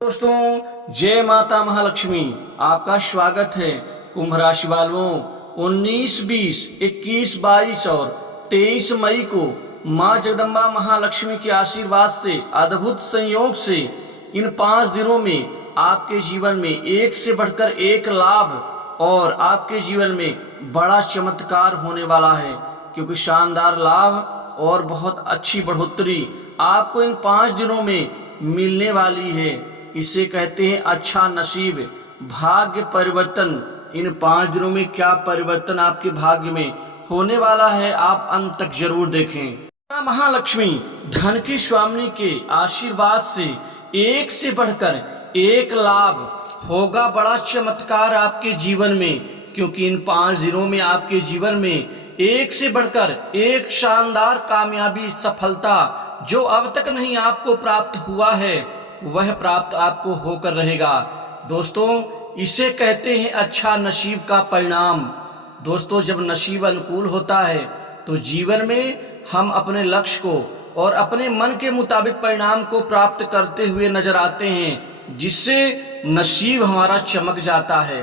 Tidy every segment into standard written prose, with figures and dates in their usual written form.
दोस्तों, जय माता महालक्ष्मी। आपका स्वागत है। कुंभ राशि वालों, 19, 20, 21, 22 और 23 मई को माँ जगदम्बा महालक्ष्मी के आशीर्वाद से, अद्भुत संयोग से इन 5 दिनों में आपके जीवन में एक से बढ़कर एक लाभ और आपके जीवन में बड़ा चमत्कार होने वाला है, क्योंकि शानदार लाभ और बहुत अच्छी बढ़ोतरी आपको इन 5 दिनों में मिलने वाली है। इसे कहते हैं अच्छा नसीब, भाग्य परिवर्तन। इन 5 दिनों में क्या परिवर्तन आपके भाग्य में होने वाला है, आप अंत तक जरूर देखें। महालक्ष्मी धन की स्वामिनी के आशीर्वाद से एक से बढ़कर एक लाभ होगा, बड़ा चमत्कार आपके जीवन में, क्योंकि इन 5 दिनों में आपके जीवन में एक से बढ़कर एक शानदार कामयाबी, सफलता जो अब तक नहीं आपको प्राप्त हुआ है वह प्राप्त आपको होकर रहेगा। दोस्तों, इसे कहते हैं अच्छा नसीब का परिणाम। दोस्तों, जब नसीब अनुकूल होता है तो जीवन में हम अपने लक्ष्य को और अपने मन के मुताबिक परिणाम को प्राप्त करते हुए नजर आते हैं, जिससे नसीब हमारा चमक जाता है।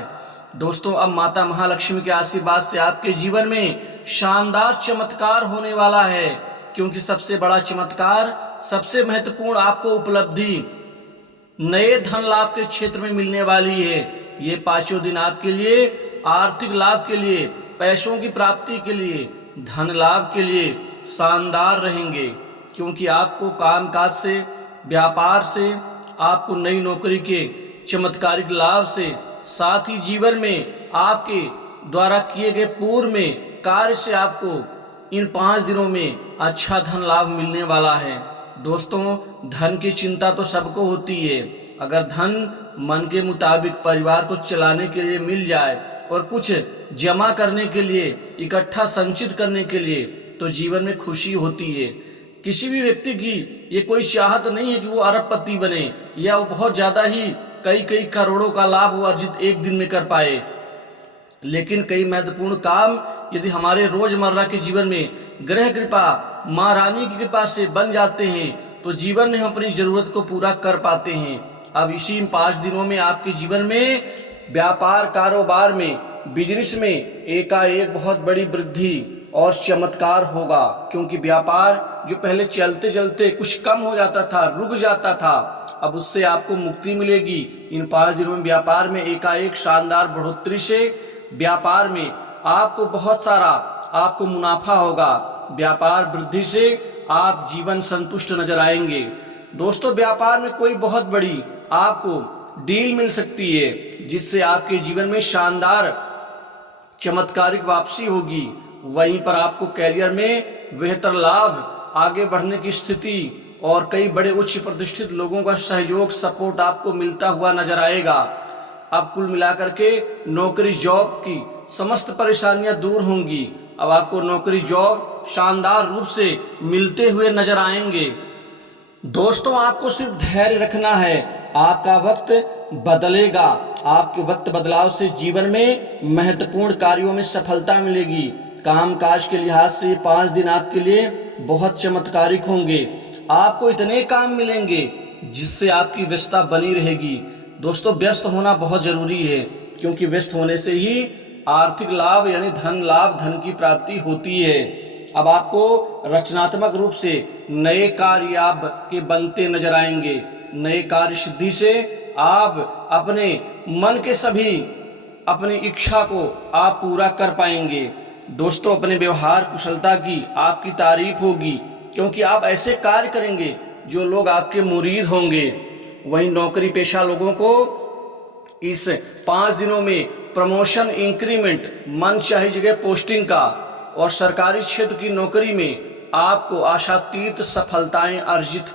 दोस्तों, अब माता महालक्ष्मी के आशीर्वाद से आपके जीवन में शानदार चमत्कार होने वाला है, क्योंकि सबसे बड़ा चमत्कार, सबसे महत्वपूर्ण आपको उपलब्धि नए धन लाभ के क्षेत्र में मिलने वाली है। ये 5 दिन आपके लिए आर्थिक लाभ के लिए, पैसों की प्राप्ति के लिए, धन लाभ के लिए शानदार रहेंगे, क्योंकि आपको कामकाज से, व्यापार से, आपको नई नौकरी के चमत्कारिक लाभ से, साथ ही जीवन में आपके द्वारा किए गए पूर्व में कार्य से आपको इन 5 दिनों में अच्छा धन लाभ मिलने वाला है। दोस्तों, धन की चिंता तो सबको होती है। अगर धन मन के मुताबिक परिवार को चलाने के लिए मिल जाए और कुछ जमा करने के लिए, इकट्ठा संचित करने के लिए, तो जीवन में खुशी होती है। किसी भी व्यक्ति की ये कोई चाहत नहीं है कि वो अरबपति बने या वो बहुत ज्यादा ही कई करोड़ों का लाभ वो अर्जित एक दिन में कर पाए, लेकिन कई महत्वपूर्ण काम यदि हमारे रोजमर्रा के जीवन में ग्रह कृपा, माँ रानी की कृपा से बन जाते हैं तो जीवन में हम अपनी जरूरत को पूरा कर पाते हैं। अब इसी 5 दिनों में आपके जीवन में व्यापार, कारोबार में, बिजनेस में एकाएक बहुत बड़ी वृद्धि और चमत्कार होगा, क्योंकि व्यापार जो पहले चलते चलते कुछ कम हो जाता था, रुक जाता था, अब उससे आपको मुक्ति मिलेगी। इन 5 दिनों में व्यापार में एकाएक शानदार बढ़ोतरी से व्यापार में आपको बहुत सारा आपको मुनाफा होगा। व्यापार वृद्धि से आप जीवन संतुष्ट नजर आएंगे। दोस्तों, व्यापार में कोई बहुत बड़ी आपको डील मिल सकती है, जिससे आपके जीवन में शानदार चमत्कारिक वापसी होगी। वहीं पर आपको कैरियर में बेहतर लाभ, आगे बढ़ने की स्थिति और कई बड़े उच्च प्रतिष्ठित लोगों का सहयोग, सपोर्ट आपको मिलता हुआ नजर आएगा। अब कुल मिलाकर के नौकरी, जॉब की समस्त परेशानियां दूर होंगी। अब आपको नौकरी, जॉब शानदार रूप से मिलते हुए नजर आएंगे। दोस्तों, आपको सिर्फ धैर्य रखना है, आपका वक्त बदलेगा। आपके वक्त बदलाव से जीवन में महत्वपूर्ण कार्यों में सफलता मिलेगी। कामकाज के लिहाज से 5 दिन आपके लिए बहुत चमत्कारिक होंगे। आपको इतने काम मिलेंगे जिससे आपकी व्यस्तता बनी रहेगी। दोस्तों, व्यस्त होना बहुत जरूरी है, क्योंकि व्यस्त होने से ही आर्थिक लाभ यानी धन लाभ, धन की प्राप्ति होती है। अब आपको रचनात्मक रूप से नए कार्य आपके बनते नजर आएंगे। नए कार्य सिद्धि से आप अपने मन के सभी अपनी इच्छा को आप पूरा कर पाएंगे। दोस्तों, अपने व्यवहार कुशलता की आपकी तारीफ होगी, क्योंकि आप ऐसे कार्य करेंगे जो लोग आपके मुरीद होंगे। वहीं नौकरी पेशा लोगों को इस 5 दिनों में प्रमोशन, इंक्रीमेंट, मन चाही जगह पोस्टिंग का और सरकारी क्षेत्र की नौकरी में आपको आशातीत सफलताएं अर्जित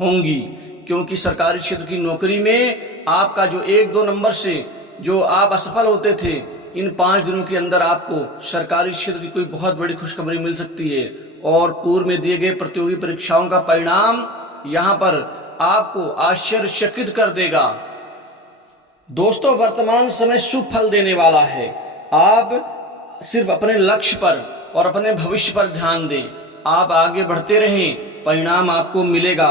होंगी, क्योंकि सरकारी क्षेत्र की नौकरी में आपका जो 1-2 नंबर से जो आप असफल होते थे, इन 5 दिनों के अंदर आपको सरकारी क्षेत्र की कोई बहुत बड़ी खुशखबरी मिल सकती है और पूर्व में दिए गए प्रतियोगी परीक्षाओं का परिणाम यहाँ पर आपको आश्चर्यचकित कर देगा। दोस्तों, वर्तमान समय शुभ फल देने वाला है। आप सिर्फ अपने लक्ष्य पर और अपने भविष्य पर ध्यान दें। आप आगे बढ़ते रहें, परिणाम आपको मिलेगा।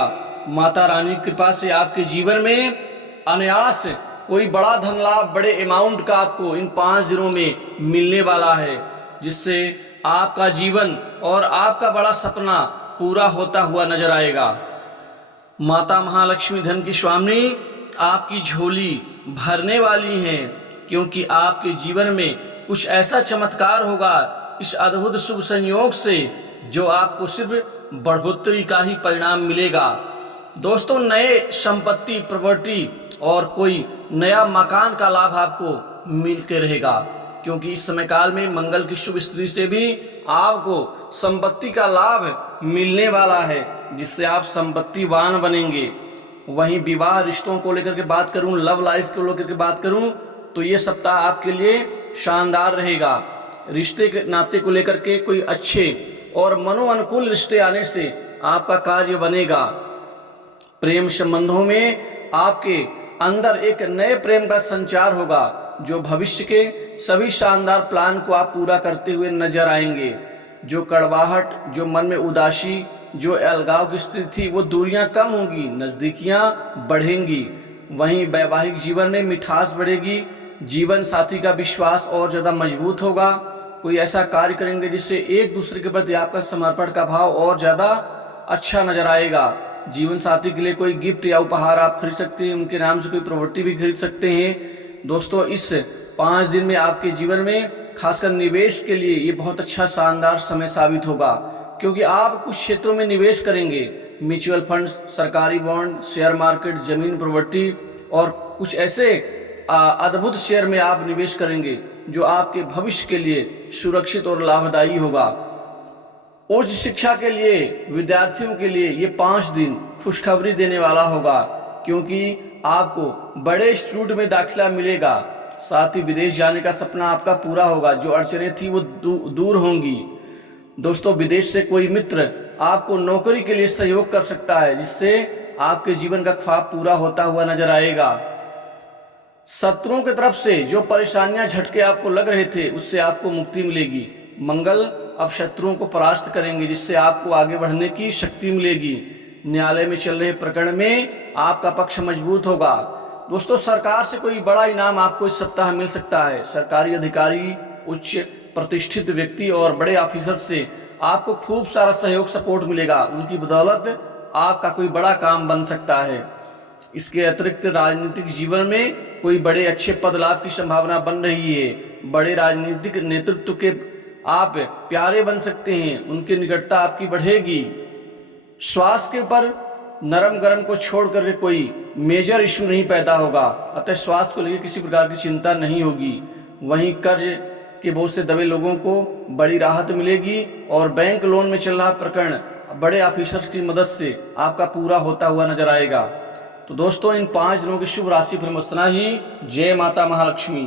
माता रानी की कृपा से आपके जीवन में अनायास कोई बड़ा धन लाभ, बड़े अमाउंट का आपको इन 5 दिनों में मिलने वाला है, जिससे आपका जीवन और आपका बड़ा सपना पूरा होता हुआ नजर आएगा। माता महालक्ष्मी धन की स्वामी आपकी झोली भरने वाली हैं, क्योंकि आपके जीवन में कुछ ऐसा चमत्कार होगा इस अद्भुत शुभ संयोग से, जो आपको सिर्फ बढ़ोतरी का ही परिणाम मिलेगा। दोस्तों, नए संपत्ति, प्रॉपर्टी और कोई नया मकान का लाभ आपको मिलते रहेगा, क्योंकि इस समय काल में मंगल की शुभ स्थिति से भी आपको संपत्ति का लाभ मिलने वाला है, जिससे आप संपत्तिवान बनेंगे। वहीं विवाह रिश्तों को लेकर के बात करूं, लव लाइफ को लेकर के बात करूं, तो ये सप्ताह आपके लिए शानदार रहेगा। रिश्ते के नाते को लेकर के कोई अच्छे और मनोअनुकूल रिश्ते आने से आपका कार्य बनेगा। प्रेम संबंधों में आपके अंदर एक नए प्रेम का संचार होगा, जो भविष्य के सभी शानदार प्लान को आप पूरा करते हुए नजर आएंगे। जो कड़वाहट, जो मन में उदासी, जो अलगाव की स्थिति थी, वो दूरियां कम होंगी, नजदीकियां बढ़ेंगी। वहीं वैवाहिक जीवन में मिठास बढ़ेगी, जीवन साथी का विश्वास और ज्यादा मजबूत होगा। कोई ऐसा कार्य करेंगे जिससे एक दूसरे के प्रति आपका समर्पण का भाव और ज्यादा अच्छा नजर आएगा। जीवन साथी के लिए कोई गिफ्ट या उपहार आप खरीद सकते हैं, उनके नाम से कोई प्रॉपर्टी भी खरीद सकते हैं। दोस्तों, इस 5 दिन में आपके जीवन में खासकर निवेश के लिए ये बहुत अच्छा शानदार समय साबित होगा, क्योंकि आप कुछ क्षेत्रों में निवेश करेंगे। म्यूचुअल फंड, सरकारी बॉन्ड, शेयर मार्केट, जमीन, प्रॉपर्टी और कुछ ऐसे अद्भुत शेयर में आप निवेश करेंगे जो आपके भविष्य के लिए सुरक्षित और लाभदायी होगा। उच्च शिक्षा के लिए विद्यार्थियों के लिए ये 5 दिन खुशखबरी देने वाला होगा, क्योंकि आपको बड़े इंस्टीट्यूट में दाखिला मिलेगा। साथ ही विदेश जाने का सपना आपका पूरा होगा, जो अड़चनें थी वो दूर होंगी। दोस्तों, विदेश से कोई मित्र आपको नौकरी के लिए सहयोग कर सकता है, जिससे आपके जीवन का ख्वाब पूरा होता हुआ नजर आएगा। शत्रुओं की तरफ से जो परेशानियां, झटके आपको लग रहे थे, उससे आपको मुक्ति मिलेगी। मंगल अब शत्रुओं को परास्त करेंगे, जिससे आपको आगे बढ़ने की शक्ति मिलेगी। न्यायालय में चल रहे प्रकरण में आपका पक्ष मजबूत होगा। दोस्तों, सरकार से कोई बड़ा इनाम आपको इस सप्ताह मिल सकता है। सरकारी अधिकारी, उच्च प्रतिष्ठित व्यक्ति और बड़े ऑफिसर से आपको खूब सारा सहयोग, सपोर्ट मिलेगा। उनकी बदौलत आपका कोई बड़ा काम बन सकता है। इसके अतिरिक्त राजनीतिक जीवन में कोई बड़े अच्छे पद लाभ की संभावना बन रही है। बड़े राजनीतिक नेतृत्व के आप प्यारे बन सकते हैं, उनकी निकटता आपकी बढ़ेगी। स्वास्थ्य के ऊपर नरम गरम को छोड़ करके कोई मेजर इश्यू नहीं पैदा होगा, अतः स्वास्थ्य को लेकर किसी प्रकार की चिंता नहीं होगी। वहीं कर्ज के बोझ से दबे लोगों को बड़ी राहत मिलेगी और बैंक लोन में चल रहा प्रकरण बड़े ऑफिसर्स की मदद से आपका पूरा होता हुआ नजर आएगा। तो दोस्तों, इन 5 दिनों की शुभ राशि फिर इतना ही। जय माता महालक्ष्मी।